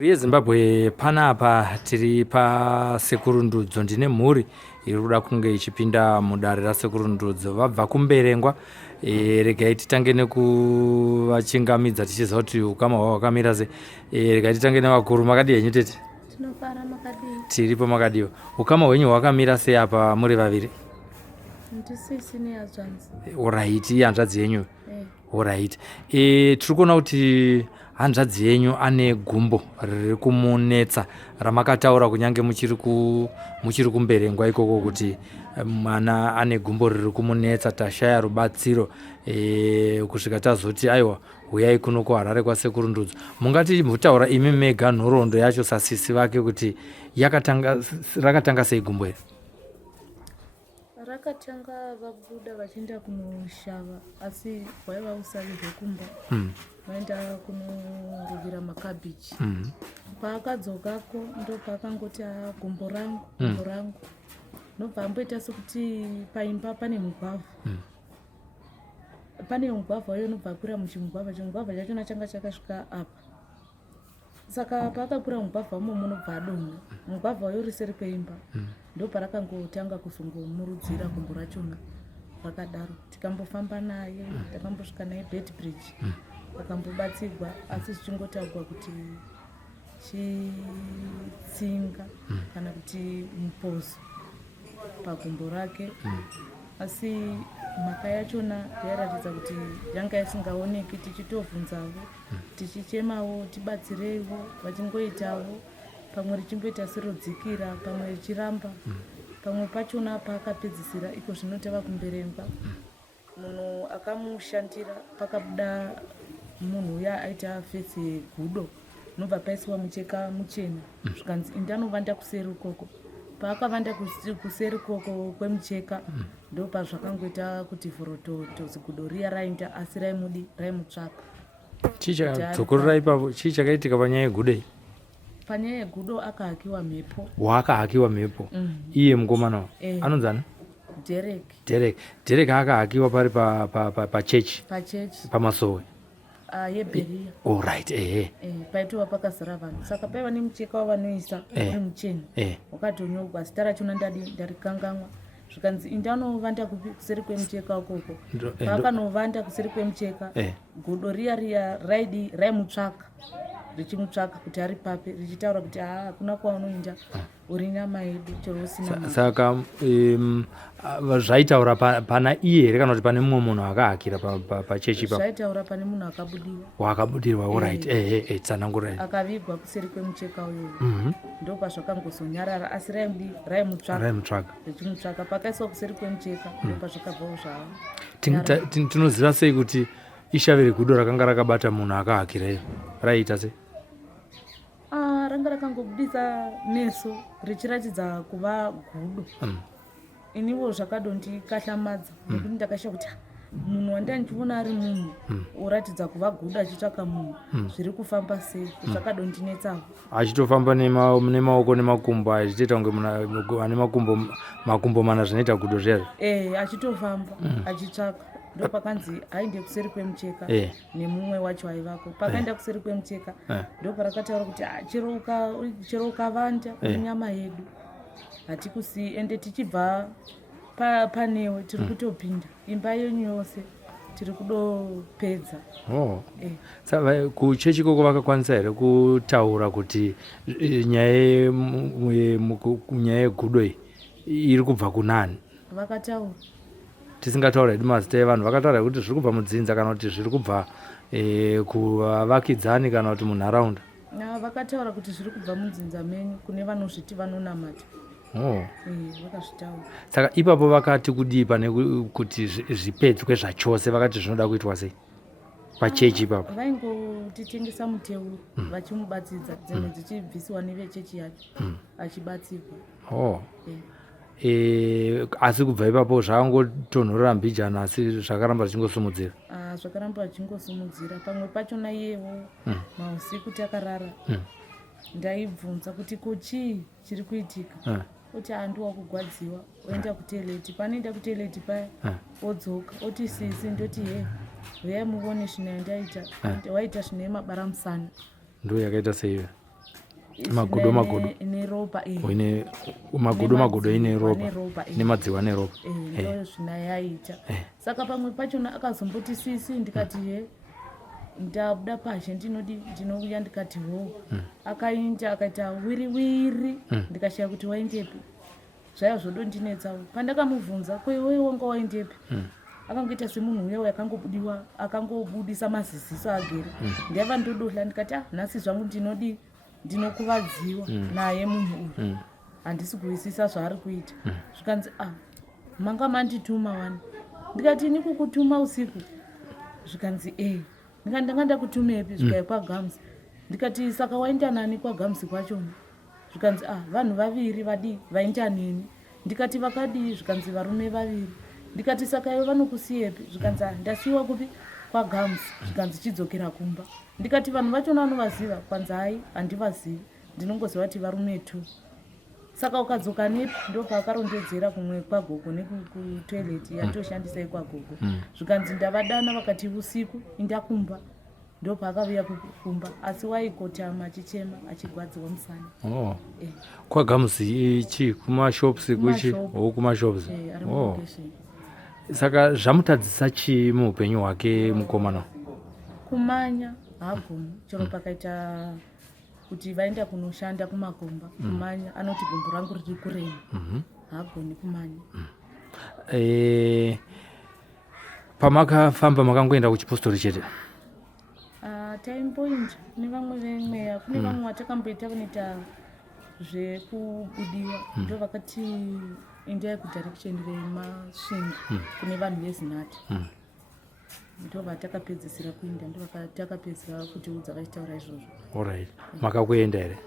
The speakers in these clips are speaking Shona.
yeZimbabwe panapa tiri pasekurundudzo. Ndine mhuri iri kuda kunge ichipinda mudare rasekurundudzo vabva kumberengwa. Regai titange nekuvachingamidza tichiziva kuti ukama hwavo hwakamira sei. Regai titange nevakuru. Makadii henyu tete? Tinofara makadii. Tiripo makadiwa. Ukama hwenyu hwakamira sei apa muri vaviri? Ndisisi nehazvanzi. Alright, hanzvadzi yenyu. Alright. Tiri kuona kuti hanzvadzi yenyu ane gumbo riri kumunetsa ramakataura kunyange muchiri kumberengwa ikoko kuti mwana ane gumbo riri kumunetsa, tashaya rubatsiro kusvika tazoti aiwa uyai kuno kuHarare kwasekurundudzo. Mungati mutaura imi mega nhoroondo yacho sasisi vake kuti rakatanga sei gumbo iri? Rakatanga vabuda vachienda kunoshava asi hwaiva usavi hwekumba. Vaenda kunoruvira makabhichi. Paakadzokako ndo paakangoti gumbo rangu nobva amboita sekuti paimba pane mugwavha. Pane mugwavha uyo nobva akwira muchimugwavha. Chimugwavha chachona changa chakasvika apa. Saka paakakwira mugwavha umo munobva adonha. Mugwavha uyo uri seri kweimba. Ndo parakangotanga kuzongomurudzira gumbo rachona rakadaro. Tikambofamba naye, takambosvika naye Bedbridge. Akambobatsirwa asi zvichingotagwa kuti chitsinga kana kuti muposo pagumbo rake. Asi mhaka yachona yairatidza kuti yanga isingaoneki. Tichitovhunzavo, tichichemawo tibatsireiwo, vachingoitawo pamwe richingoita serodzikira, pamwe richiramba. Pamwe pachona paakapedzisira iko zvino tava kumberengwa. Munhu akamushandira pakabuda munhu uya aita fesi gudo nobva paisiwa mucheka muchena zvikanzi indanovanda kuseri ukoko. Paakavanda kuseri ukoko kwemucheka ndo pazvakangoita kuti vhorototo zigudo riya raenda asi raimutsvaka. Chii chakadzokorora ipapo? Chii chakaitika panyaya yegudo iyi? Panyaya yegudo akahakiwa mhepo. Akahakiwa mhepo? Iye mukomana anonzana? Derek akahakiwa pari pachechi pamasowe yeBeria. Alright, paitova pakazara vanhu saka paiva nemucheka wavanoisa uri muchena wakatonyorwa zita rachona ndarikanganwa zvikanzi indanovanda kuseri kwemucheka ukoko. Paakanovanda kuseri kwemucheka gudo riya raimutsvaka richimutsvaka kuti ari papi richitaura kuti hakuna kwaunoenda uri nyama yedu chero usina. Saka zvaitaura pana iye here kana kuti pane mumwe munhu akahakira pachechi ipapo? Zvaitaura pane munhu akabudirwa. Alright, tsanangurai. Akavigwa kuseri kwemucheka uyoyo. Ndo pazvakangozonyarara asi raimutsvaka richimutsvaka. Pakaiswa kuseri kwemucheka ndo pazvakabvawo zvava. Tinoziva sei kuti ishave regudo rakanga rakabata munhu akahakireyo raiita sei? Ranga rakangobudisa meso richiratidza kuva gudo. Iniwo zvakadondikatlamadza nekuti ndakasha kuti munhu wandanichiona ari munhu uratidza kuva gudo achitsvaka munhu zviri kufamba sei. Zvakadondinetsawo achitofamba nemaoko nemakumbo achitoita kunge ane makumbo mana zvinoita gudo zviyazvo. Achitofamba achitsvaka. Ndo pakanzi ainde kuseri kwemucheka nemumwe wacho aivako. Pakaenda kuseri kwemucheka ndo parakataura kuti chero ukavanda munyama yedu hatikusii ende tichibva panewe tiri kutopinda imba yenyu yose tiri kudopedza. Saka kuchechi ikoko vakakwanisa here kutaura kuti nyaya yegudo iyi iri kubva kunani? Vakataura tisingataura hedu mazita evanhu. Vakataura kuti zviri kubva mudzinza kana kuti zviri kubva kuvavakidzani kana kuti munharaunda? Vakataura kuti zviri kubva mudzinza menyu kune vanozviti vanonamata. Vakazvitaura. Saka ipapo vakati kudii pane kuti zvipedzwe zvachose? Vakati zvinoda kuitwa sei pachechi ipapo? Vaingotitengesa muteuro vachimubatsidza dzimwe dzichibvisiwa nevechechi yacho achibatsirwa. Asi kubva ipapo zvakangotonhorera mbijana asi zvakaramba zvichingosimudzira? Zvakaramba zvichingosimudzira. Pamwe pachona iyewo mausiku takarara ndaibvunza kuti kuchii chiri kuitika. Oti handiwa kugwadziwa oenda kuteleti. Panoenda kuteleti paya odzoka oti sisi ndoti uyai muone zvinaendaita waita zvine mabara musana. Ndo yakaita seiyo? magodo neropa ine magodo ine ropa nemadziwa neropa ndo zvinayaita. Saka pamwe pachona akazomboti sisi ndikati he ndabuda pashe ndinouya ndikati ho akainda akaita wiri ndikashaya kuti waindepi zvaya zvodondinetsawo. Pandakamubvunza kwewe wanga waindepi akangoita semunhu uya akangobudisa maziziso agere ndaiva ndodohla ndikati nhasi zvangu ndinokuvadziwa naye munhu uyu handisi kuvisisa zvaari kuita. Zvikanzi manga mandituma wani ndikati ini kukutuma usiku. Zvikanzi ndikati ndanga ndakutumepi zvikai kwaGams ndikati saka wainda nani kwaGams kwachona. Zvikanzi vanhu vaviri vainda neni. Ndikati vakadii? Zvikanzi varume vaviri. Ndikati saka iwe vanokusiyepi? Zvikanzi ndasiyiwa kupi? kwaGams. Zvikanzi chidzokera kumba. Ndikati vanhu vachona vanovaziva? Kwanzi hai handivazivi ndinongoziva kuti varume 2. Saka ukadzoka nepi? Ndo paakarondedzera kumwe kwagogo nekutoileti yatoshandisa ikwagogo. Zvikanzi ndavadana vakati usiku indakumba. Ndo paakauya kumba asi waikotama achichema achigwadziwa musana. kwaGams ichi kumashops kuchi kumashops. Saka zvamutadzisa chii muupenyu hwake mukomana? Kumanya hagoni chero pakaita kuti vaenda kunoshanda kumakomba kumanya anoti gumbo rangu riri kurema hagoni kumanya. Pamakafamba makangoenda kuchipostori chete? Taimboinda nevamwe vemweya. Kune vamwe vatakamboita kunoita zvekubudiwa ndo vakati endai kudirection remasvingo kune vanhu vezinati ndo vatakapedzisira kuinda ndo vatakapedzisira kutiudza vachitaura izvozvo. Alright. Makakuenda here?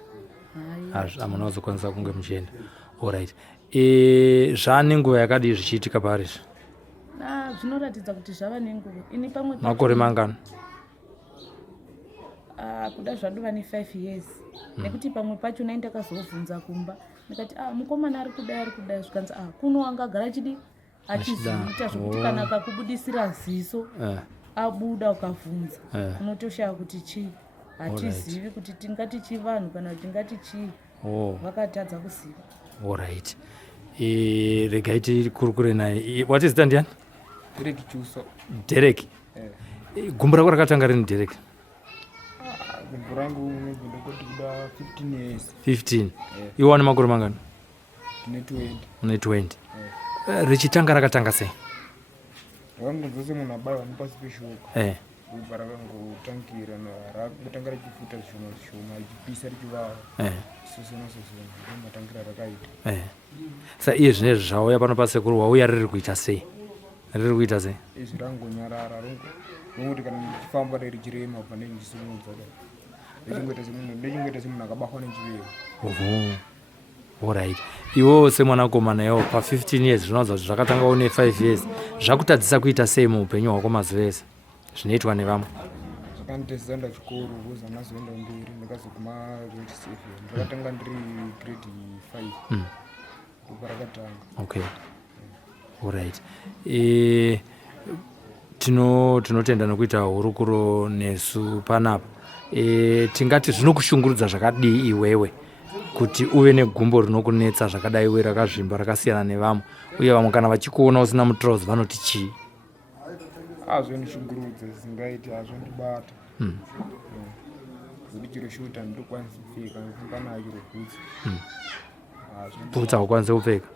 Hamuna kuzokwanisa kunge muchienda. Alright. Zvane nguva yakadii zvichiitika paari? Zvinoratidza kuti zvava nenguva. Ini pamwe makore mangana? Kuda zvadova ne5 years. Nekuti pamwe pacho ndakazobvunza kumba ndikati mukomana ari kudai zvikanzi kuno angagara achiziita zvokuti kana akakubudisira ziso abuda ukavhunza unotoshaya kuti chii. Hatizivi kuti tingati chivanhu kana kuti tingati chii. Vakatadza kuziva. Alright. Regai tikurukure naye. What is that ndiani? Derek Chuso. Derek. Gumbo rako rakatanga rini Derek? Gumbo rangu ndakoti kuda 15 years. 15. Iwe wane makore mangani? Une 20. Richitanga rakatanga sei? Wangu dzose munhu abayiwa nepasi peshoka. Gumbo rakangotangira rakutanga richifuta zvishoma richipisa richivava. Sosona ndomatangira rakaita. Sa iye zvinezvi zvauya pano pasekuru wauya riri kuita sei? Riri kuita sei? Izvi rangonyarara rongokuti kana ndichifamba richirema pane ndichisimudza ndechingoita semunhu akabatwa nechiveve. Alright. Iwewo semwanakomana iwo pa15 years zvinoudza kuti zvakatanga une 5 years zvakutadzisa kuita sei muupenyu hwako mazuva ese zvinoitwa nevamwe? Zvakanditedzisa ndachikoro kuza ndazoenda mberi ndakazoguma grade 7 ndakatanga ndiri grade 5 ndoparakatanga. Okay. Alright. Tinotenda nokuita hurukuro nesu panapa. Tingati zvinokushungurudza zvakadii iwewe kuti uve negumbo rinokunetsa zvakadai iwe rakazvimba rakasiyana nevamwe uye vamwe kana vachikuona usina mutrozi vanoti chii? Zvondishungurudza zvingaiti hazvondibata kuti chiro shota ndokwanisa kupfeka kana chiro bhutsi bhutsi haukwanisi kupfeka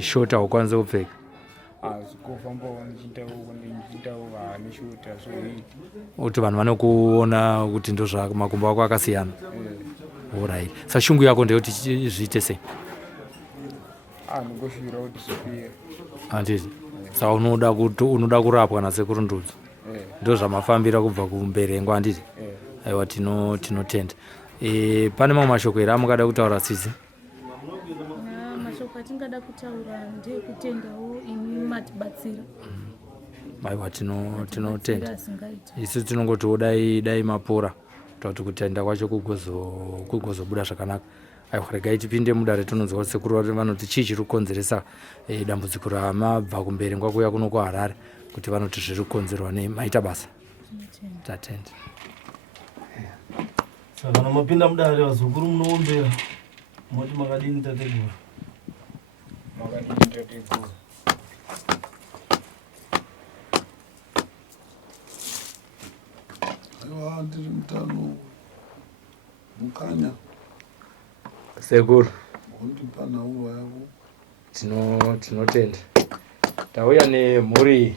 shota haukwanisi kupfeka zvikofambawo ndichitawo neshota zvoiti kuti vanhu vanokuona kuti ndozvako makumbo ako akasiyana. Alright. Sa shungu yako ndeyoti zviite sei? Ndingoshuvira kuti zvipere. Handiti? Saka unoda kurapwa nasekuru Ndudzi? Ndo zvamafambira kubva kumberengwa handiti? Aiwa tinotenda. Pane mamwe mashoko here amungada kutaura Tsitsi? Mashoko atingada kutaura ndekutendawo imi matibatsira. Aiwa tinotenda. Isu tinongoti dai mapura kuti kutenda kwacho kugozobuda zvakanaka. Aiwa regai tipinde muda retinonzwa sekuru vanoti chii chiri kukonzeresa dambudziko ramabva kumberengwa kuya kuno kuHarare kuti vanoti zviri kukonzerwa nei? Maita basa. Tatenda. Kana mapinda mudare vazukuru munowombera moti makadini tateguru aiwa ndiri mutano mukanya sekuru undipa nhauwa yavo tinotenda tauya nemhuri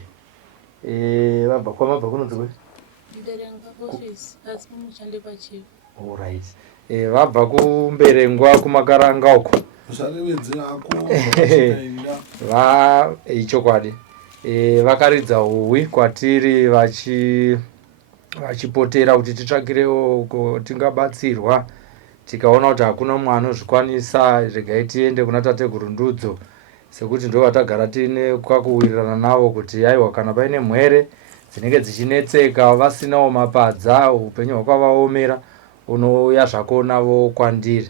vabva kwamabva kunonzi kwe alright vabva kumberengwa kumakaranga uko usarevedzera ako ichokwadi vakaridza uwi kwatiri vachipotera kuti titsvakirewo tingabatsirwa tikaona kuti hakuna mumwe anozvikwanisa regai tiende kuna tateguru Ndudzo sekuti ndo vatagara tiine kwakuwirirana navo kuti aiwa kana paine mhere dzinenge dzichinetseka vasinawo mapadza upenyu hwakavaomera unouya zvako navo kwandiri.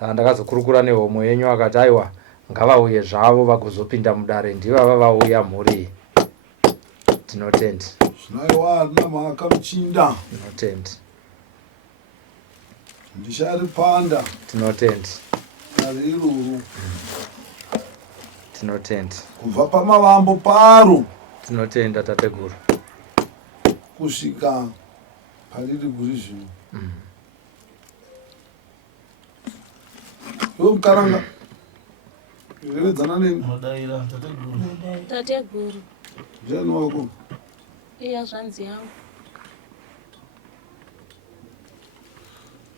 Saka ndakazokurukura nehomo yenyu akati aiwa ngavauye zvavo vagozopinda mudare ndivava vauya mhuri. Tinotenda. Zvinoiwa harina mhaka muchinda. Tinotenda. Ndishari panda. Tinotenda. Kare iroro. Tinotenda. Kubva pamavambo paro. Tinotenda tateguru. Kusvika pariri guri zvino. Iwe mukaranga. Urevedzana neni. Mudaira tateguru. Tateguru. Ndiani wako? Iya zvanzi yangu.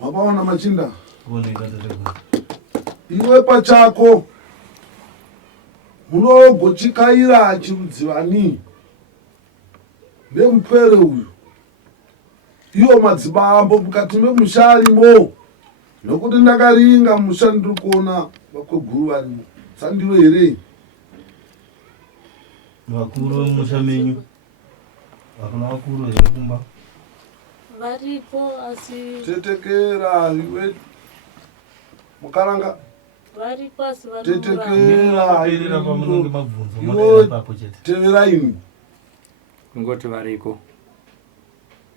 Mabaona machinda. Kuoneka tateguru. Iwe pachako munogochikaira chirudzivani nemupere uyu iwo madzibambo mukati memusharimo nokuti ndakaringa musha ndiri kuona vakweguru varimo sandiro here vakuru vemusha menyu vakuna vakuru here kumba Varipo asi tetekera iwe mukaranga varipo asi tetekera perera pamunenge mabvunzo iwo mudaira papo chete teveraini Ngoti variko.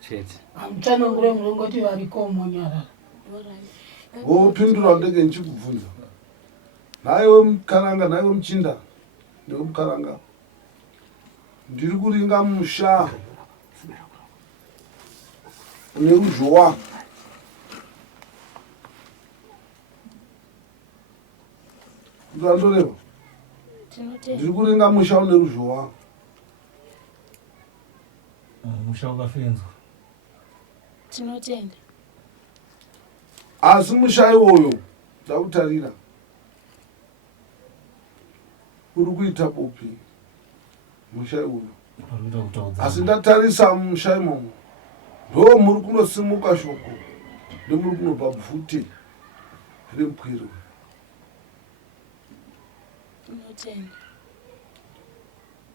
Chete. Amchanongure mulongoti variko monyara. wopindura ndege nchikubvunza naiwe mukaranga naiwe muchinda newe mukaranga ndiri kuringa musha une ruzhowa ndandoreva ndiri kuringa musha une ruzhowa musha wakafenzwa tinotenda. asi musha iwoyo ndakutarira uri kuita bopi musha iwoyo varikuita kutaudza asi ndatarisa musha imomo ndo muri kunosimuka shoko ndemuri kunobva bvute remupwiro Tinotenda.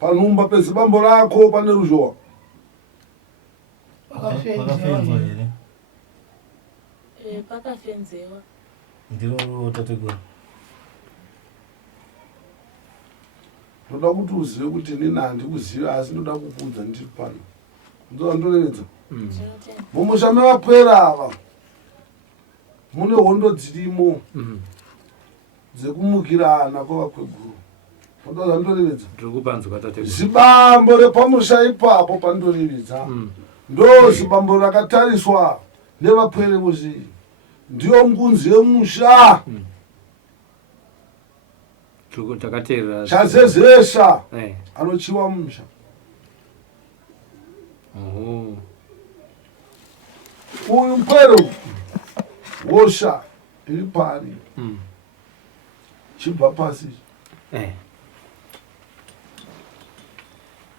panhumba pezibambo rako pane ruzhowa vakafenzwa here Pakafenzewa. ndiro tateguru ndoda kuti uzive kuti nini handikuziva asi ndoda kukuudza ndiri pano ndoandonevedza Tinotenda. mumusha mevapwera ava mune hondo dzirimo dzekumukirana kwavakweguru ndoandonevedza Ndikupanzwa tateguru. zibambo repamusha ipapo pandorevedza ndo zibambo rakatariswa nevapwere vozvii ndiyo ngunzi yemusha Takateerera. chazezesha Eh. anochiwa musha Oh. uyu mpwero wosha iri pari chibva pasi Eh.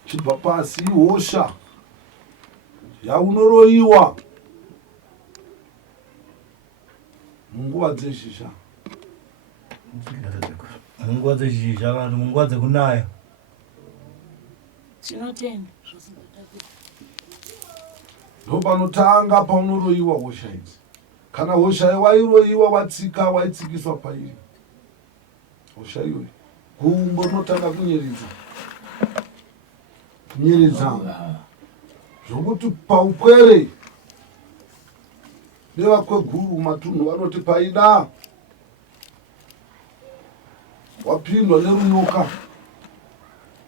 chibva pasi ihosha yaunoroyiwa munguva dzezhizha munguva dzezhizha kana kuti munguva dzekunaya Tinotenda. ndo panotanga paunoroyiwa hosha idzi kana hosha wairoyiwa watsika waitsikiswa pairi hosha iyoyi gumbo rinotanga kunyeredza zvokuti paupwere nevakweguru matunhu vanoti paida wapindwa nerunyoka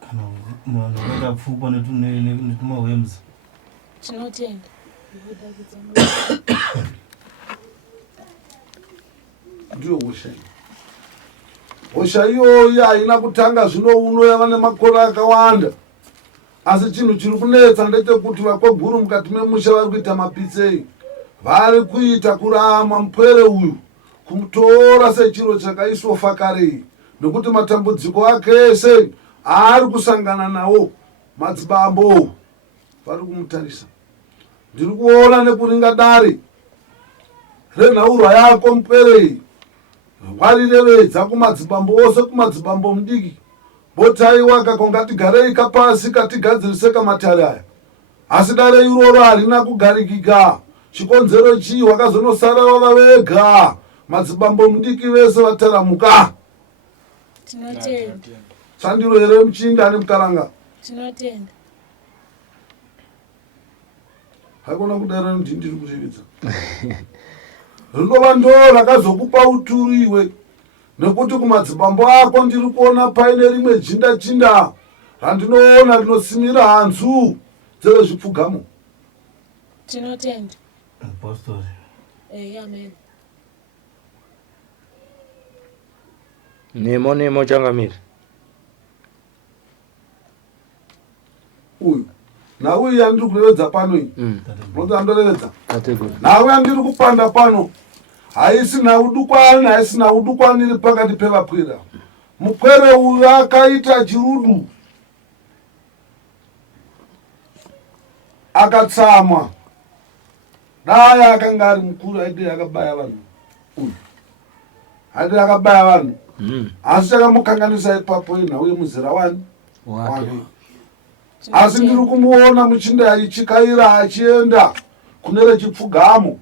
kana munhu akaita pfupwa netumahwemzi. Tinotenda. Ndiyo hosha iyi. Hosha iyoyi haina kutanga zvino uno yava nemakore akawanda. Asi chinhu chiri kunetsa ndechekuti vakweguru mukati memusha vari kuita mapitsei. Vari kuita kurama mupwere uyu kumutora sechiro chakaiswa karei. Nekuti matambudziko ake ese ari kusangana nawo madzibambo vari kumutarisa. Ndiri kuona nekuringa dare renhaurwa yako mupwerei warirevedza kumadzibambo ose, kumadzibambo mudiki, botaiwa kako ngatigarei kapasi katigadzirise kamatare aya. Asi dare iroro harina kugarikika. Chikonzero chii? Wakazonosara vava vega, madzibambo mudiki vese vataramuka. Tinotenda. Sandiro here muchinda ane mukaranga. Tinotenda. Hakuna kudara ndindiri kurevedza. Rinova ndo rakazokupa uturu iwe, nekuti kumadzibambo ako ndiri kuona paine rimwe jinda randinoona rinosimira hanzu dzevezvipfugamo. Tinotenda. Apostori. Amen. Nemo changamiri. Uyu nauyu yandiri kurevedza pano iyi noti andorevedza nawe yandiri kupanda pano haisina udukwani iri pakati pevapwera. Mupwere uyu akaita chirudu, akatsama. Dai akanga ari mukuru aidi akabaya vanhu. Aidi akabaya vanhu. Asi chakamukanganisa ipapo inhau yemuzera wake. Asi ndiri kumuona muchinda achichikaira achienda kune rechipfugamo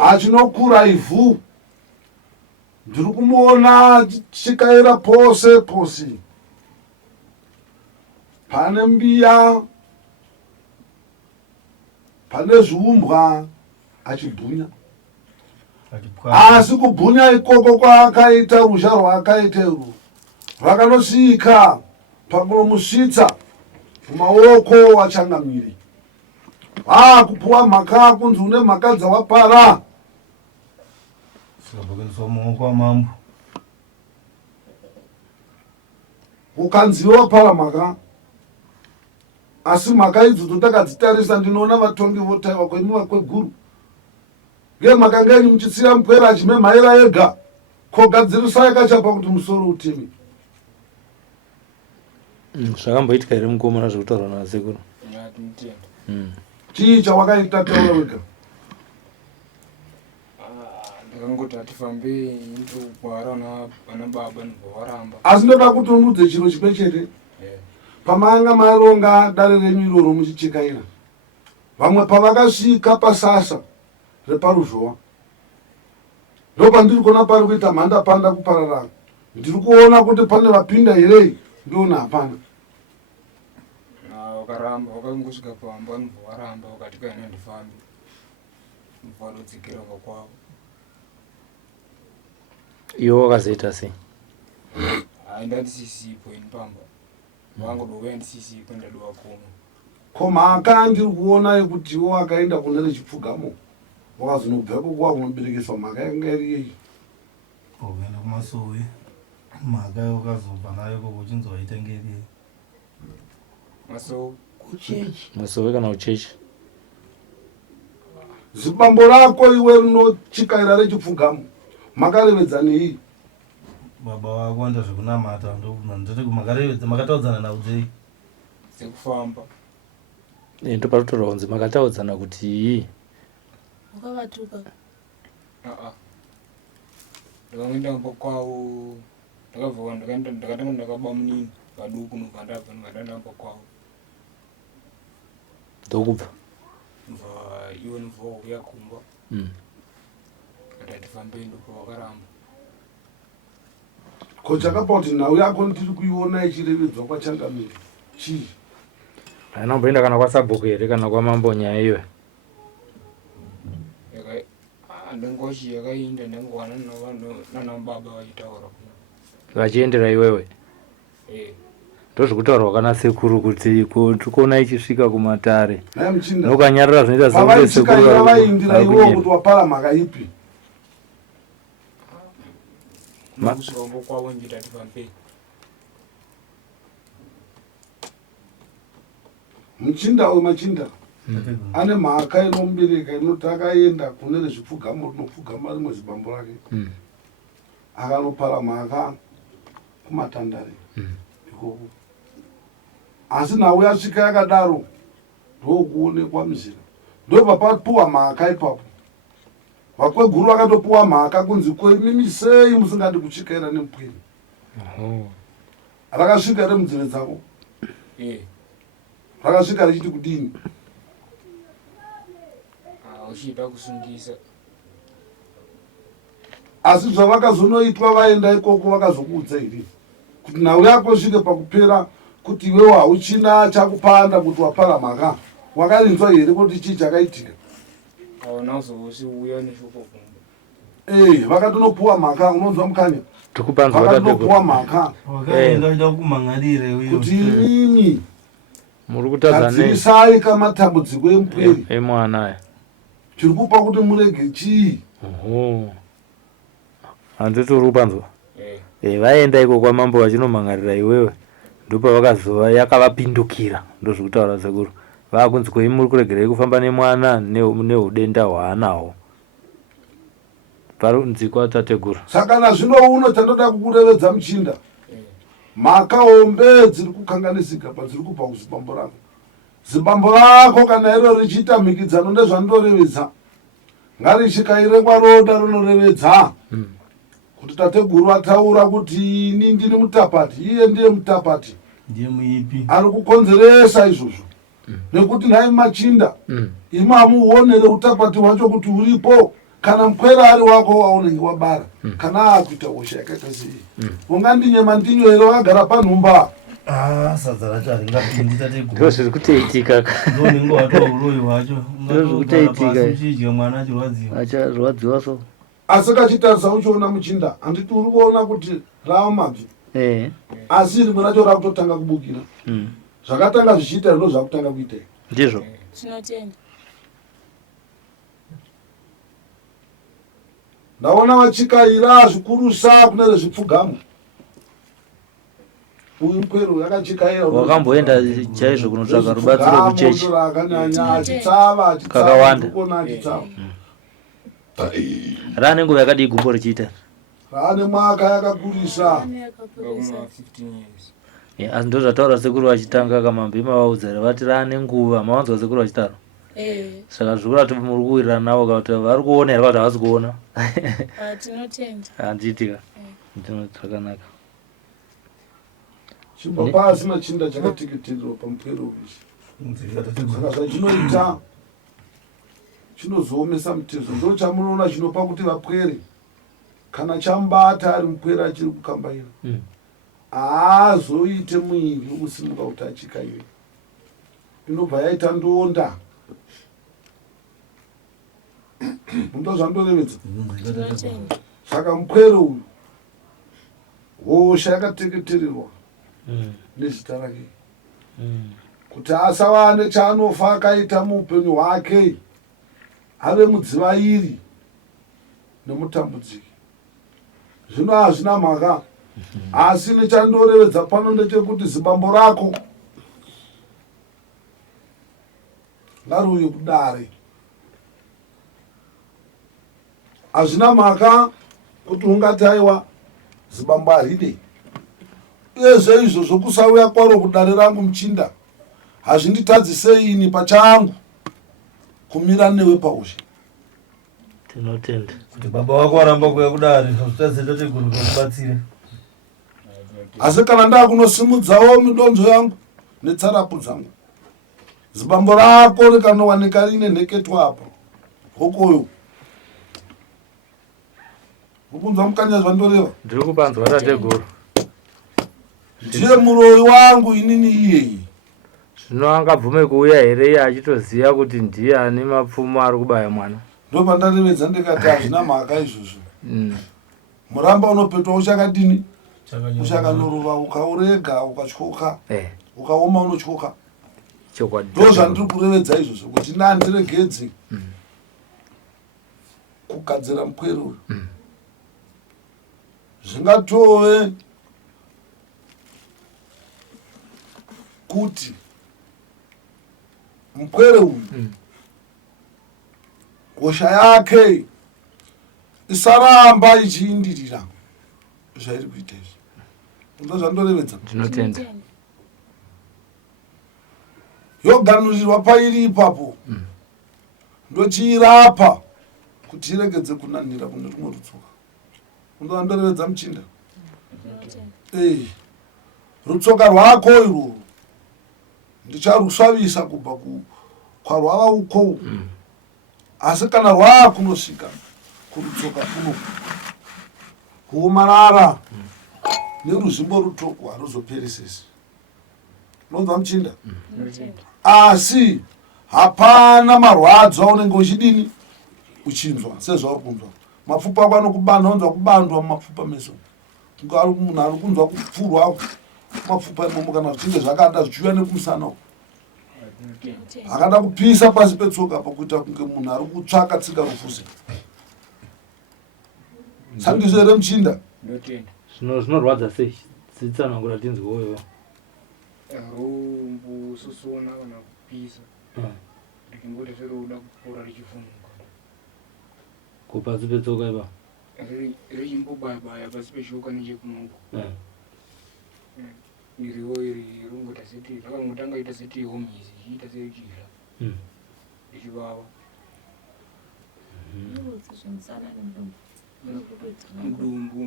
achinokura ivhu. Ndiri kumuona achichikaira pose pane mbiya, pane zviumbwa achibhunya. Asi kubhunya ikoko kwaakaita ruzha rwaakaita irwo rwakanosvika pakunomusvitsa mumaoko wachangamiri. Kupuwa mhaka kunzi une mhaka dzawapara. Sikabokeniswa mumaoko wamambo. Ukanziwa wapara mhaka. Asi mhaka idzi totakadzitarisa ndinoona vatongi votaiwa kwemi vakweguru. Ngemhaka ngenyu muchisiya mupwera achimemhaira ega. Kogadzirisa yakachapa kuti musoro utime. Zvakamboitika here mukomana zvekutaura nasekuru? Chii chawakaita taura wega? Ndakangoti hatifambei ndokugara vana baba ndoramba. Asi ndoda kuti undudze chiro chimwe chete. Pamanga maronga dare renyu iroro muchichekaira, vamwe pavakasvika pasasa reparuzhowa, ndopandiri kuona pari kuita mhanda panda kupararana. Ndiri kuona kuti pane vapinda here, ndiona hapana. Wakaramba, wakangosvika pamba ndoramba, wakati kaina ndifambi ndofanodzikira kwakwavo. Iwo wakazoita sei? Ndandisisipo ini pamba, wangodova ndisisipo ndadiwa kuno. Ko mhaka ndiri kuona yekuti iwo akaenda kune rechipfugamo wakazonobveko kuwa kunoberekeswa mhaka yanga iri yei. Ukaenda kumasowe mhaka wakazobva nayo koko uchinzoita ngeri Masowe kana uchechi. Zibambo rako iwe rinochikaira rechipfugamo makarevedza nei? baba wako anda zvekunamata ndoti kumakarevedza makataudzana naudzei sekufamba. Ndoparutaura kunzi makataudzana kuti Wakavatuka. Ndakangoenda kumba kwavo, ndakabva ndakatanga ndakaba munini paduku nobva ndabva ndikatanga kumba kwavo. ndokubva Mva iwe nobva wauya kumba. Ndatifambei ndopa wakaramba. Ko chakapa kuti nhau yako ndiri kuiona ichirevedzwa kwachangamiri chii? haina kumboenda kana kwasabhuku here kana kwamambo nyaya iwe? Andengoshi yakainda ndengwana nanambaba vachitaura vachiendera iwewe eh ndozvokutaurwa kana sekuru kuti kuona ichisvika kumatare naye muchinda nokanyarara zvinoita sekuti sekuru pavaichikaira vaindira iwo kuti wapara mhaka ipi makusirombo kwavo njitati pamberi muchinda uyu machinda ane mhaka inomubereka inoti akaenda kune rezvipfugamo rinopfugama rimwe zibambo rake akanopara mhaka kumatandare ikoko asi nhau yasvika yakadaro ndokuonekwa muzira ndopapapuwa mhaka ipapo vakweguru vakatopuwa mhaka kunzi kwemimi sei musingadi kuchikaira nemupweri rakasvika ere munzeve dzavo rakasvika richiti kudini uchida kusungisa asi zvavakazonoitwa vaenda ikoko vakazokuudza iri kuti nhau yako svike pakupera kuti iwewo hauchina chakupanda kuti wapara mhaka wakarinzwa here kuti chii chakaitika aona uzouya neshoko kumbe vakatonopuwa mhaka unonzwa mukanya tikupanzwa vakatonopuwa mhaka wakaenda uchida kumhangarire kuti inini muri kutadza kadzirisai kamatambudziko emupweri emwana chiri kupa kuti murege chii handiti uri kupanzwa vaenda iko kwamambo vachinomhangarira iwewe ndopavakazova yakavapindukira ndozvokutaura sekuru vakunzi kwei muri kuregerei kufamba nemwana neudenda hwaanawo parunzi kwatateguru saka nazvino uno chandoda kukurevedza muchinda mhaka hombe dziri kukanganisika padziri kubva kuzibambo rako zibambo rako kana iro richiita mhikidzano ndezvanorevedza ngarichikaire kwaroda rinorevedza kuti tateguru ataura kuti ini ndini mutapati iye ndiye mutapati ndiye muipi ari kukonzeresa izvozvo nekuti nhai machinda imi hamuonere utapati hwacho kuti uripo kana mukwera ari wako waunenge wabara kana akuita hosha yakaita sei ungandinyema ndinyo here wakagara panhumba sadza racho haringapindi tateguru ndo zviri kuteitika ndonenge watova uroyi hwacho Ndozviri kutaitika. uchidya mwana achirwadziwa acharwadziwa so asi kachitarisa uchiona muchinda handiti uri kuona kuti rava mabvi asi rimwe racho rakutotanga kubukira zvakatanga zvichiita ndo zvakutanga kuita ndizvo tinotenda ndaona vachikaira zvikurusa kune rezvipfugamo uyu mukweru yakachikaira wakamboenda chaizvo kunotsvaga rubatsiro kuchechi akanyanya achitsava Kakawanda. achitsava achitsava raane nguva yakadii gumbo richiita raane mwaka yakakurisa ngakuma 15 years asi ndo zvataura sekuru vachitanga kamambi mavaudza vati raane nguva mavanzwa sekuru vachitaura saka zvikurati muri kuwirirana navo kuti vari kuona here kuti havasi kuona tinotenda handiitika zvakanaka chibva pasi machinda chakateketererwa pamupwero izvi saka zvachinoita chinozoomesa mutezo ndo chamunoona chinopa kuti vapwere kana chamubata ari mupwere achiri kukambaira haazoite muiri wekusimuka kuti achikaire inobva yaita ndonda mundo zvandorevedza saka mupwere uyu hosha yakateketererwa nezita rake kuti asava nechaanofa akaita muupenyu hwake ave mudzivairi nemutambudziki zvino hazvina mhaka asi nechandorevedza pano ndechekuti zibambo rako ngariuye kudare hazvina mhaka kuti ungati aiwa zibambo haride uyezve izvo zvokusauya kwaro kudare rangu muchinda hazvinditadzisei ini pachangu kumira newe pausha tinotenda kuti baba wako aramba kuya kudare hazvitadze tateguru kakubatsire asi kana ndakunosimudzawo midonzo yangu netsarapu dzangu zibambo rako rikanowanika rine nheketwa apo hokoyo ukunzwa mukanya zvandoreva ndiri kupanzwa tateguru ndiye muroyi wangu inini iyeyi zvino angabvume kuuya here iye achitoziva kuti ndiye ane mapfumo ari kubaya mwana ndopandarevedza ndikati hazvina mhaka izvozvo. Muramba unopetwa uchakadini, uchakanyorova, ukaurega ukatyoka, ukaoma unotyoka. Ndo zvandiri kurevedza izvozvo kuti ndandiregedze kugadzira mukwere uyu. Zvingatove kuti mukwere uyu hosha yake isaramba ichiindirira zvairi kuita izvi. Ndo zvandorevedza. Ndinotenda. Yoganurirwa pairi ipapo ndochiirapa kuti iregedze kunanira kune rumwe rutsoka. Ndo zvandorevedza muchinda. Rutsoka rwako irwo ndicharusvavisa kubva kwarwava uko. Asi kana rwakunosvika kurutsoka kuno kuomarara neruzvimbo rutoko haruzoperesesi. Unonzwa muchinda? Asi hapana marwadzo aunenge uchidini uchinzwa sezvauri kunzwa. Mapfupa ako anokubanda, unonzwa kubandwa mumapfupa meso. Munhu ari kunzwa kupfurwa mapfupa imomo kana zvichinge zvakada zvichiuya nekumusana. Akada kupisa pasi petsoka pakuita kunge munhu ari kutsvaka tsika rufuse. Sangiso here muchinda. Zvinorwadza sei? Dzitsanangura tinzwewo. Rumbososona kana kupisa. Ndingoti zviroda kupora richifunuka. Kupasi petsoka ipa. Richimbobaya pasi peshoka nechekumaoko. Iriwo iri rungota seti rakangotanga ita seti homizi ichiita sechizha ichivava. Mudumbu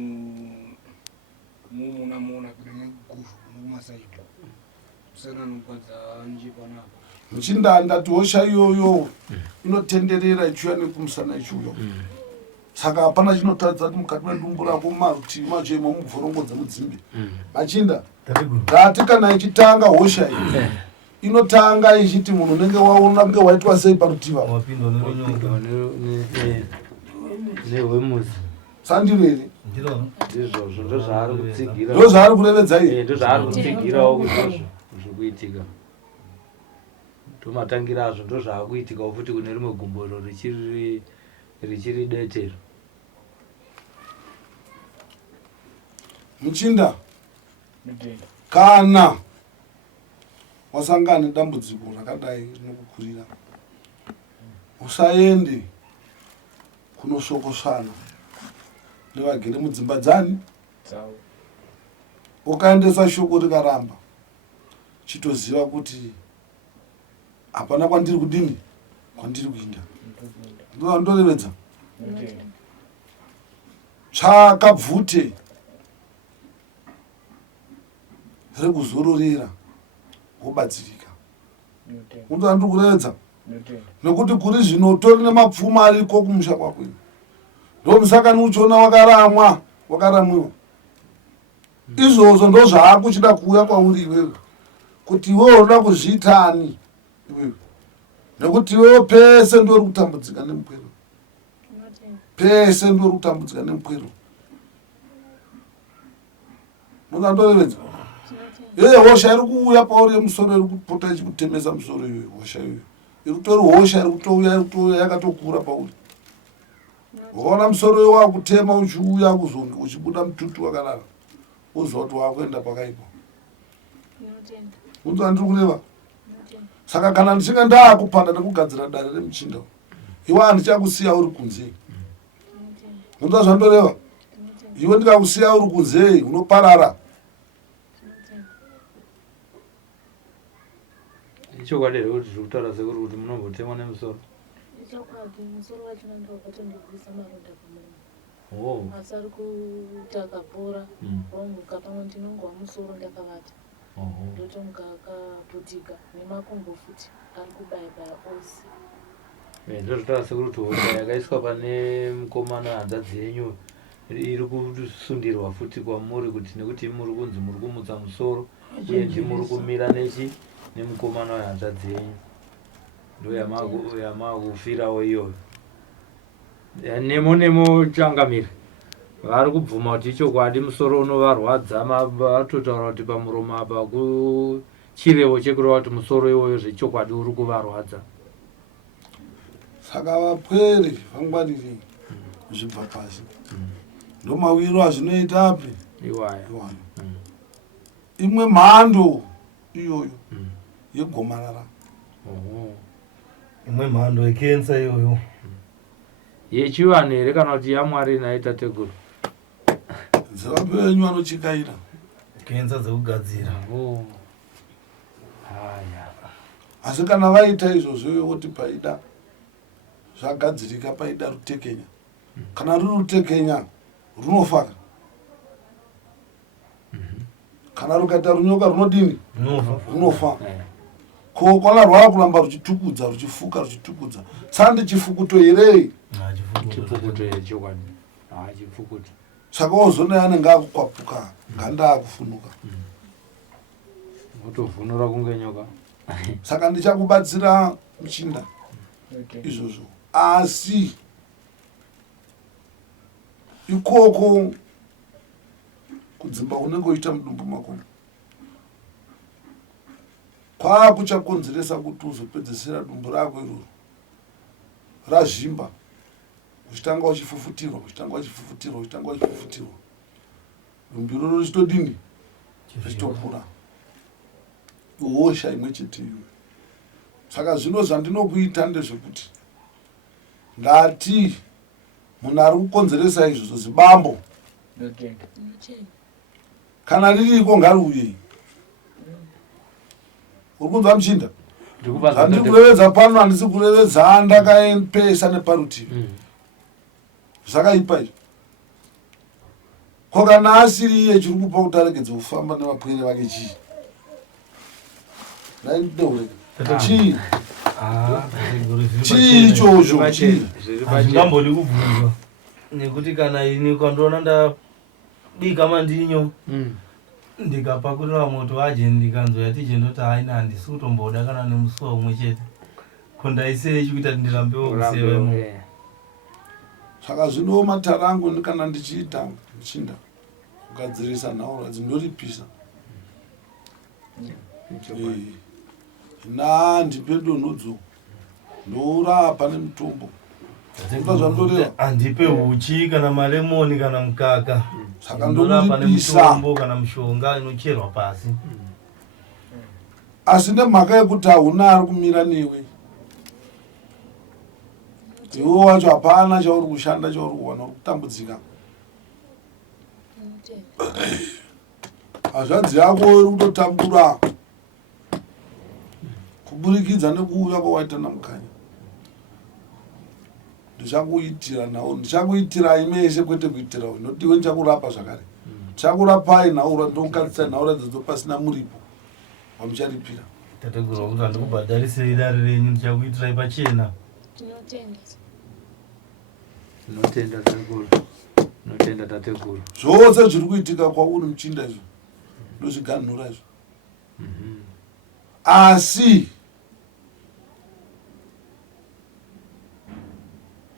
mumuna kuda negushu mumasaidi musana nokwadza njepanapa. Muchinda ndati hosha iyoyo inotenderera ichiuya nekumusana ichiuya. Saka hapana chinotaridza kuti mukati medumbu rako marutivi macho imo mubvorongodza mudzimbe. Machinda ndati kana ichitanga hosha iyi inotanga ichiti munhu unenge waona kunge waitwa sei parutivi apo. Nehwemuzi. Sandiro here. Ndizvozvo ndo zvaari kutsigira. Ndo zvaari kurevedza iye. Ndo zvaari kutsigirawo kuti zvikuitika. Tomatangira azvo ndo zvaakuitikawo futi kune rimwe gumboro richiri detero. Muchinda, kana wasangana nedambudziko rakadai rinokukurira, usaende kunoshokosvana nevagere mudzimba dzani. Ukaendesa shoko rikaramba, chitoziva kuti hapana kwandiri kudini, kwandiri kuinda. Ndorevedza. Tsvaka bvute rekuzororera wobatsirika. Unonzwa ndiri kurevedza. Nekuti kuri zvino utori nemapfuma ariko kumusha kwako. Ndomusaka uchiona wakaramwiwa. Izvozvo ndo zvaakuchida kuuya kwauri iwewe. Kuti iwewe unoda kuzviitani iwewe. Nekuti iwewe pese ndori kutambudzika nemukwero. Pese ndori kutambudzika nemukwero. Mungandorevedza. Hosha iri kuuya pauri yemusoro iri kupota ichikutemesa musoro iyoyo. Hosha iyoyo iri kutori hosha iri kutouya yakatokura pauri. Ukaona musoro iwe wakutema uchiuya kuzonge uchibuda mututu wakanaka, uziva kuti wakuenda pakaipa. Unonzwa ndiri kureva. Saka kana ndichinge ndaakupanda nekugadzira dare remuchinda, iwe handichakusiya uri kunze. Unonzwa zvandoreva. Iwe ndikakusiya uri kunze unoparara. Ichokwadi here kuti zviri kutaura sekuri kuti munombotemwa nemusoro. Ichokwadi musoro wacho ndokatondibvisa maronda pamuromo. Asi ari kuita akapora wamuka pamwe ndinongo wamusoro ndakavata. Ndotomuka akaputika nemakumbo futi ari kubaya ose. Ndo zvitaura sekuri kuti hosha yakaiswa pane mukomana hanzvadzi yenyu iri kusundirwa futi kwamuri kuti nekuti muri kunzi muri kumutsa musoro uye ndimuri kumira nemukomana wehanzvadzi yenyu. Ndo yamakufirawo iyoyo. nemo changamire vari kubvuma kuti chokwadi musoro unovarwadza vatotaura kuti pamuromo apa chirevo chekureva kuti musoro iwoyo zvechokwadi uri kuvarwadza. Saka vapwere vangwarire zvibva pasi ndomawiro azvinoita api iwaya. Imwe mhando iyoyo yegomarara, imwe mhando yekensa iyoyo yechivanhu here kana kuti yaMwari naye tateguru? dzevapenyu vanochikaira kensa dzekugadzira. asi kana vaita izvozvo voti paida zvagadzirika paida rutekenya, kana ruri rutekenya runofaka, kana rukaita runyoka runodini runofa. Ko kana rwava kuramba ruchitukudza ruchifuka ruchitukudza tsandi chifukuto here? Chifukuto here chokwadi. Chifukuto. Saka wozona anenge akukwapuka ganda akufunuka. Utovhunura kunge nyoka. Saka ndichakubatsira muchinda izvozvo, asi ikoko kudzimba unenge uchiita mudumbu mako kwakuchakonzeresa kuti uzopedzesera dumbu rako iroro razvimba, uchitanga uchifufutirwa dumbu iroro richitodini richitokura, hosha imwe chete iwe. Saka zvino zvandinokuita ndezvekuti ngati munhu ari kukonzeresa izvozvo zibambo kana ririko ngariuye. Uri kunzwa muchinda? Handiri kurevedza pano, handisi kurevedza ndakapesa neparutivi. Zvakaipa izvo. Ko kana asiri iye chiri kupa kuti aregedze kufamba nevapwere vake chii? Chii? Chii ichozvo? Hazvingambodi kubvunzwa nekuti kana ini kwandoona ndabika mandinyo ndikapakurira moto waje ndikanzwa tije ndoti haina handisi kutomboda kana nemusuwa umwe chete kondaisei chikuita ndirambewo kusevemo. Saka zvino matarangu kana ndichiita muchinda kugadzirisa nhaura dzindoripisa ndipe donhodzo ndourapa nemutombo handipe uchi kana maremoni kana mukaka, saka ndorapa nemutombo kana mushonga inocherwa pasi. Asi nemhaka yekuti hauna ari kumira newe, iwe wacho hapana chauri kushanda chauri kuwana, uri kutambudzika. Hazvadzi yako iri kutotambura kuburikidza nekuuya kwawaita namukanya. Ndichakuitira nawo, ndichakuitira imese kwete kuitira we, noti iwe ndichakurapa zvakare. Ndichakurapai nhaura, ndokukadzisa nhaura dzedzo pasina muripo wamucharipira. Tategura kuti handikubhadharisei dare renyu, ndichakuitirai pachena. Tinotenda tateguru. Tinotenda tateguru. Zvose zviri kuitika kwauri muchinda izvo ndozviganhura izvo. Asi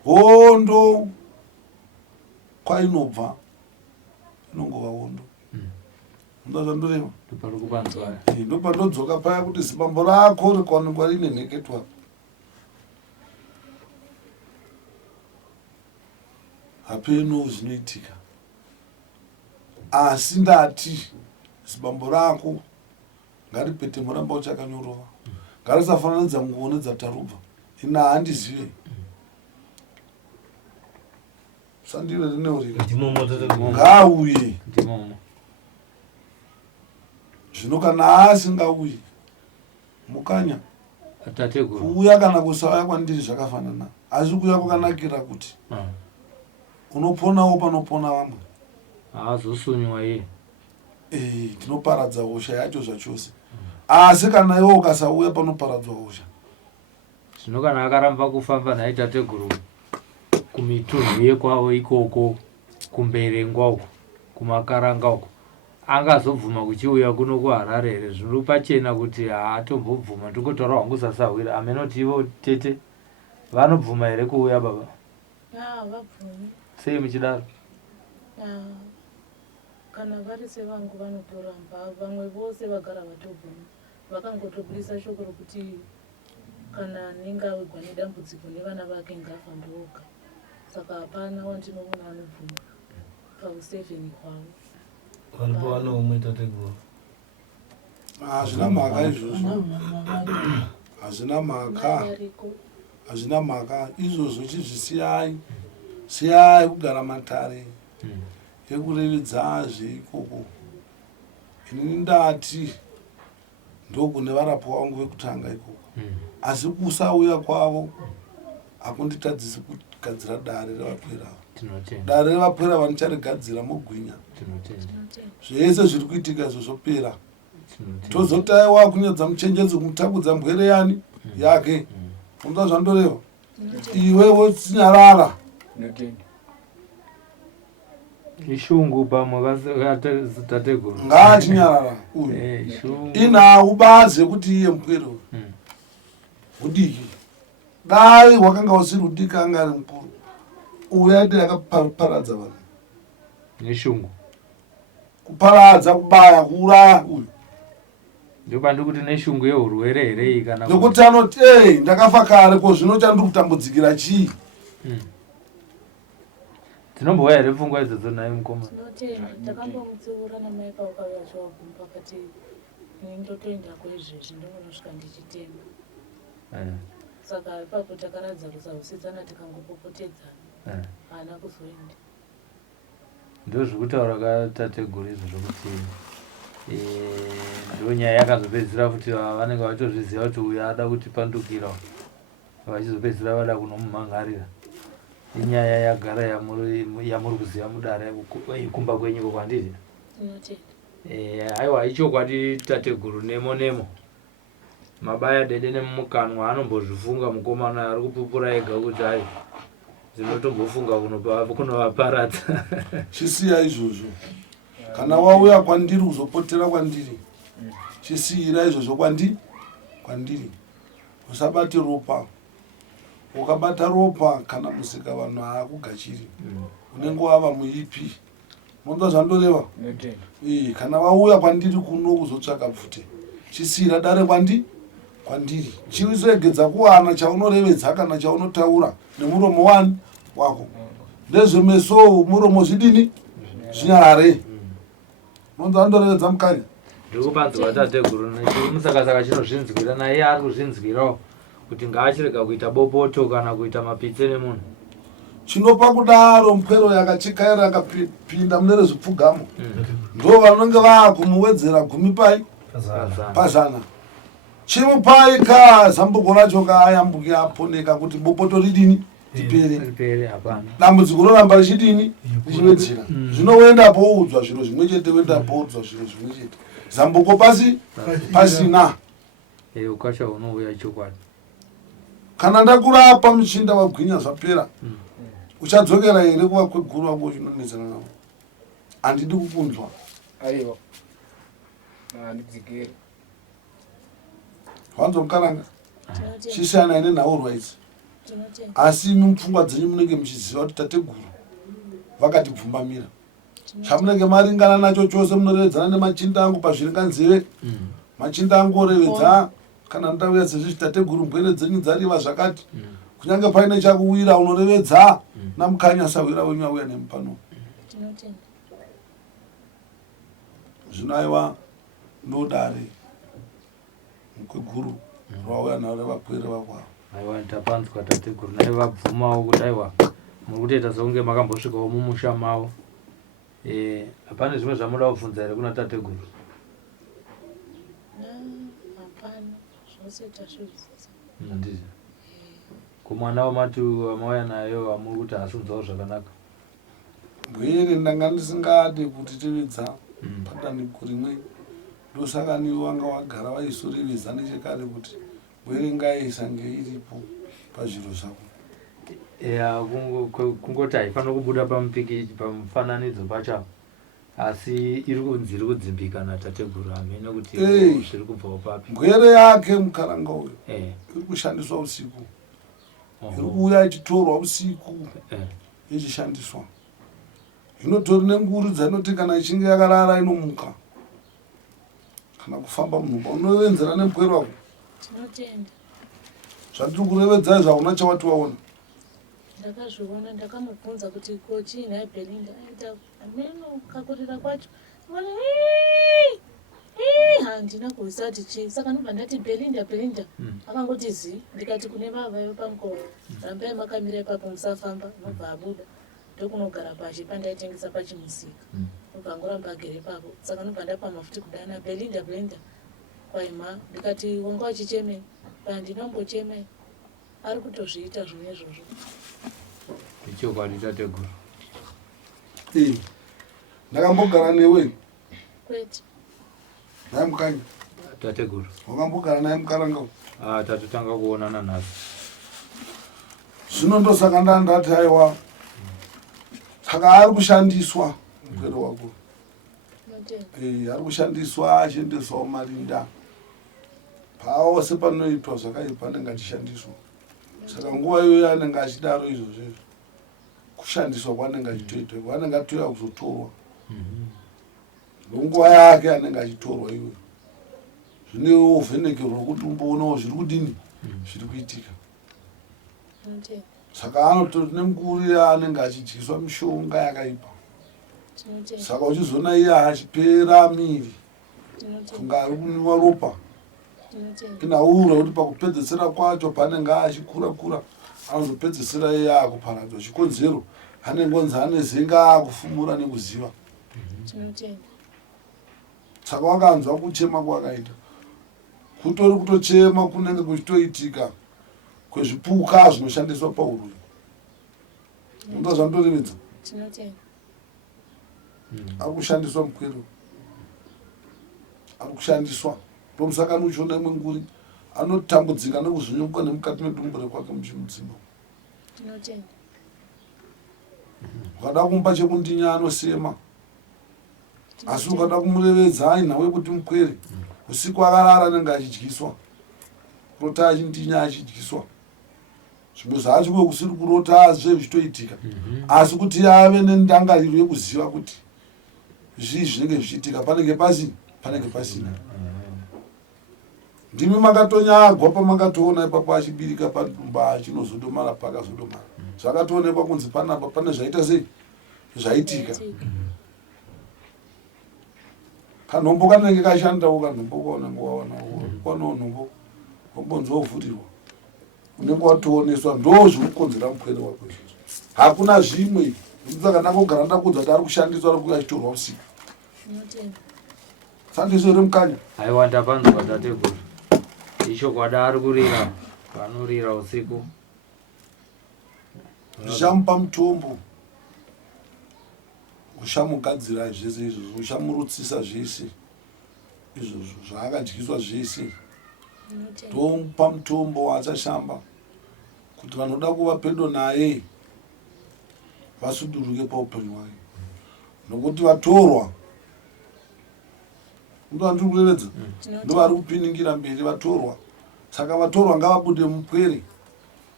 hondo kwainobva inongova hondo. Ndozvandoreva ndopandodzoka paya kuti zibambo rako rikaonekwa rine nheketwa, hapeno zvinoitika. Asi ndati zibambo rako ngaripete muramba uchakanyorova, ngarisafananidza nguo nedzatarubva. Ina handizive sandire rineurika ngauye zvino, kana asingauye mukanya kuuya kana kusauya kwandiri zvakafanana, asi kuuya kwakanakira kuti unoponawo panopona vamwe. Haazosonywa iye. Tinoparadza hosha yacho zvachose. Asi kana iwe ukasauya panoparadzwa hosha. Zvino kana akaramba kufamba naye tateguru kumitunhu yekwavo ikoko, kumberengwa uko, kumakaranga uko, angazobvuma kuchiuya kuno kuHarare here? Zviri pachena kuti haatombobvuma, ndingotaura wangu sasahwira. Amenoti ivo tete vanobvuma here kuuya baba? vabvumi sei muchidaro? kana vari sevangu vanotoramba, vamwe vose vagara vatobvumi vakangotobudisa shoko rokuti kana anenge awigwa nedambudziko nevana vake ngafamboga. Saka hapana wandinoona anobvuma pau7 kwavo. Walipo wano tateguru. Hazvina mhaka izvozvo, hazvina mhaka, hazvina mhaka izvozvo. Chizvisiyai, siyai kugara matare ekurevedza zveikoko. Inini ndati ndokune varapwa vangu vekutanga ikoko, asi kusauya kwavo hakunditadzisi kugadzira dare revapwera. Dare revapwera vanicharigadzira mogwinya, zvese zviri kuitika izvo zvopera. Tozotaiwa kunyadza muchenjedzi kumutakudza mbwere yani yake. Unza zvandoreva iwe wotsinyarara ishungu pamwe tateguru ngaachinyarara uyu ina ubaze kuti iye mupwero udiki dai wakanga usiri udiki anga ari mukuru uyaite yakaparadza vanhu neshungu kuparadza kubaya kuuraya uyu ndoba ndikuti neshungu yeurwere here kana nekuti anoti ndakafa kare ko zvino chandiri kutambudzikira chii. Tinombouya here pfungwa idzodzo naye mukoma? Tinotenda, takambomutsiura namai paukauya zvawaguma pakati ndotoenda kwezvezvi ndomunosvika ndichitema. Saka ipapo takaradza kusahusidzana tikangopopotedzana haana kuzoenda. Ndo zvekutaura katateguru izvo zvokuti ndo nyaya yakazopedzisira kuti vanenge vachizviziva kuti uyu ada kutipandukira, vachizopedzisira vada kunomumhangarira. Inyaya yagara yamuri kuziva mudare ikumba kwenyiko kwandiri. Haiwa ichokwadi tateguru nemo mabaya dede nemumukanwa anombozvifunga mukomana ari kupupura ega kuti hai dzinotombofunga kunovaparadza. Chisiya izvozvo, kana wauya kwandiri kuzopotera kwandiri chisiyira izvozvo kwandiri, usabate ropa. Ukabata ropa kana musika vanhu haakugachiri, unenge wava muipi. Munonzwa zvandoreva? Kana wauya kwandiri kuno kuzotsvaka bvute chisiyira dare kwandiri, chizoegedza kuwana chaunorevedza kana chaunotaura nemuromo wako. Ndezvemeso muromo zvidini zvinyarare. Munonzwa zvandorevedza mukanya? Ndikupanzwa tateguru musakasaka chinozvinzwira naye ari kuzvinzwirawo kuti ngaachirega kuita bopoto kana kuita mapitse nemunhu. Chinopa kudaro mupwero yakachikaira yakapinda mune rezvipfugamo ndo vanonge vaakumuwedzera 10 pazana. Chimupai ka zambuko racho kaayambuke aponeka kuti bopoto ridini ripere. Dambudziko roramba richidini richivedzera. Zvinoendapo oudzwa zviro zvimwe chete, wendapo oudzwa zviro zvimwe chete. Zambuko pasina. Ukacha unouya chokwadi. Kana ndakurapa muchinda wagwinya zvapera, uchadzokera here kuva kweguru wako chinonetsana navo? Handidi kukunzwa. Aiwa, handidzikiri. Wanzo mukaranga chisiyana ine nhaurwa idzi, asi mupfungwa dzenyu munenge muchiziva kuti tateguru vakatibvumbamira. Chamunenge maringana nacho chose munorevedzana nemachinda angu pazviringanzeve. Machinda angu orevedza kana ndauya sezvizvi tateguru mbwene dzenyu dzariva zvakati, kunyange paine chakuwira unorevedza namukanya sawira wenyu auya nemupano. Zvino aiwa ndodare mukweguru rwauya naro revapwere vakwavo. Aiwa tapanzwa tateguru naye vabvumawo kuti aiwa muri kutoita sekunge makambosvikawo mumusha mavo. Hapana zvimwe zvamuda kubvunza here kuna tateguru? Ndizvo kumwana wamati wamauya nayo wamuri kuti hasunzawo zvakanaka. Mbwere ndanga ndisingade kuti tevedza padanhiko rimwe, ndosaka niwe wanga wagara waisorevedza nechekare kuti mbwere ngaisange iripo pazviro zvako. Kungoti haifana kubuda pamufananidzo pachapo, asi iri kunzi iri kudzimbika natateguru hamene kuti zviri kubvawo papi. Mbwere yake mukaranga uyo iri kushandiswa usiku. iri kuuya ichitorwa usiku ichishandiswa. Inotori nenguri dzainoti kana ichinge yakarara inomuka kana kufamba munhumba unovenzera nemupwere wako. Tinotenda. Zvatiri kurevedzai zvauna chawati waona. Ndakazviona, ndakamubvunza kuti ko chii naye Belinda, aita ameno kakurira kwacho handina kuziva kuti chii, saka ndobva ndati Belinda akangoti zii, ndikati kune vava pamukova rambai makamira ipapo musafamba, nobva abuda ndokunogara pashi pandaitengesa pachimusika, nobva angoramba agere ipapo, saka nobva ndapa mafuti kudana Belinda kwaima, ndikati wanga uchichemei, pandinombochemei, ari kutozviita zvimwe izvozvo. Ichokwadi tateguru. Ndakambogara newe. Kwete. Naye Mukanya. Tateguru. Wakambogara naye Mukaranga. Tatotanga kuonana naye. Zvino ndosaka ndandati aiwa. Saka ari kushandiswa mupwere wako. Ari kushandiswa achiendeswawo Marinda. Pawose panoitwa zvakaipa anenge achishandiswa. Saka nguva iyoyo anenge achidaro izvozvo kushandiswa kwanenge achitoitwa kwanenge atoya kuzotorwa nguva yake anenge achitorwa iyoyo zvinewo vhenekerwa kuti umboonawo zviri kudini zviri kuitika. Saka anotori nenguri anenge achidyiswa mishonga yakaipa. Saka uchizoona iye achipera miri kunge ari kunwiwa ropa kinaura kuti pakupedzesera kwacho panenge achikura anozopedzesera iye akuparadzwa. Chikonzero anenge onzi anezenga akufumura nekuziva. Saka wakanzwa kuchema kwakaita kutori kutochema kunenge kuchitoitika kwezvipuka zvinoshandiswa paurwi. Ndo zvandorivedza ari kushandiswa mukwero, ari kushandiswa ndomusaka nuchiona imwe nguri anotambudzika nekuzvinyuka nemukati medumbu rekwake muchimudzimba. Ukada kumupa chekundinya anosema, asi ukada kumurevedza ainhawe kuti mukwere usiku akarara anenge achidyiswa, kurota achindinya achidyiswa. Zvimwe zvacho kwe kusiri kurota zvezvitoitika, asi kuti ave nendangariro yekuziva kuti zvii zvinenge zvichiitika panenge pasina. Ndimi makatonyagwa pamakatoona ipapo achibirika padumba achinozodomara pakazodomara. Zvakatoonekwa kunzi panapa pane zvaita sei zvaitika. Kanhombo kanenge kashandawo kanhombo kaunenge waona nhombo wambonzwa wovhurirwa unenge watooneswa ndo zviri kukonzera mupwere wako izvozvo. Hakuna zvimwe. Saka ndakogara ndakudza kuti ari kushandiswa ari kuuya achitorwa usiku. Sandiso iri Mukanya. Aiwa ndapanzwa tateguru. Ichokwada ari kurira panorira usiku. Ndichamupa mutombo, uchamugadzira zvese izvozvo, uchamurutsisa zvese izvozvo zvaakadyiswa zvese. Tomupa mutombo waachashamba kuti vanoda kuva pedo naye vasuduruke paupenyu hwake, nokuti vatorwa ndo andiri kurevedza ndo vari kupiningira mberi vatorwa. Saka vatorwa ngavabude mupwere,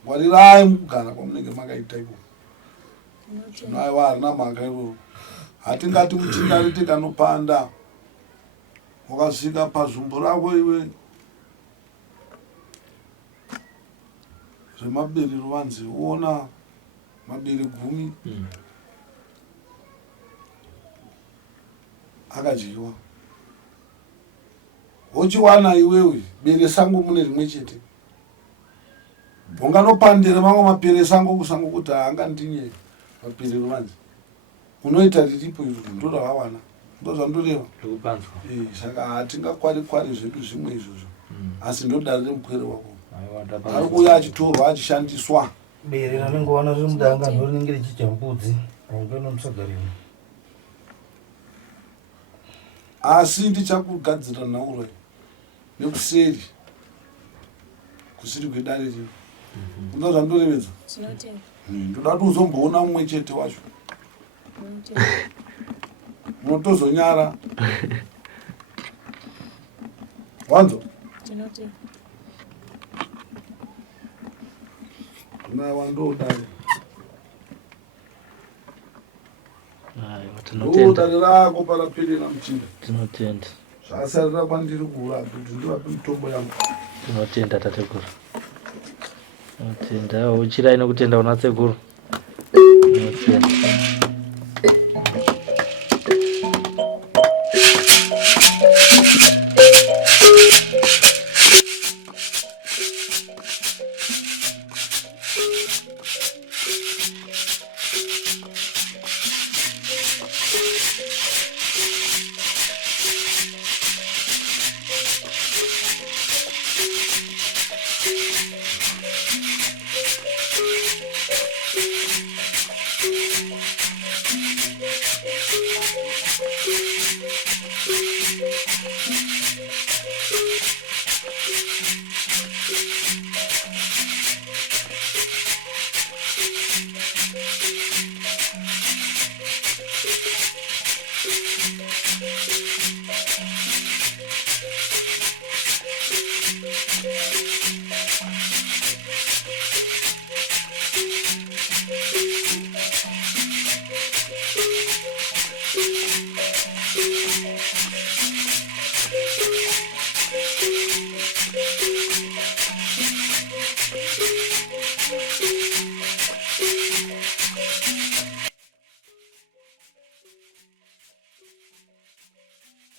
ngwarirai mukugara kwamunenge makaita ivo. Zvino aiwa harina mhaka ivo. Hatingati muchindarite kanopanda wakasvika pazvumbo rako iwe zvemaberero vanzi uona mabere 10 akadyiwa. Wochiwana iwewe bere sango mune rimwe chete, unganopandira mamwe mapere sango kusango kuti haangandinye maperero vanzi unoita riripo izvo ndo ravawana, ndo zvandoreva. Saka hatingakwari zvedu zvimwe izvozvo, asi ndodarire mupwere wako ari kuuya achitorwa achishandiswa. Bere ranengowana zviri mudanga ndorinenge richidya mbudzi angenomusagariro. Asi ndichakugadzira nhauro nekuseri kusiri kwedare rino. Ndo zvandorevedza. Ndoda kuti uzomboona mumwe chete wacho unotozonyara wanzo. na wandodai ndodari rako parapirira muchinda tinotenda zvasarira kwandiri kurapi kuti ndivape mitombo yangu tinotenda tateguru tinotenda uchirai nekutenda una sekuru tinotenda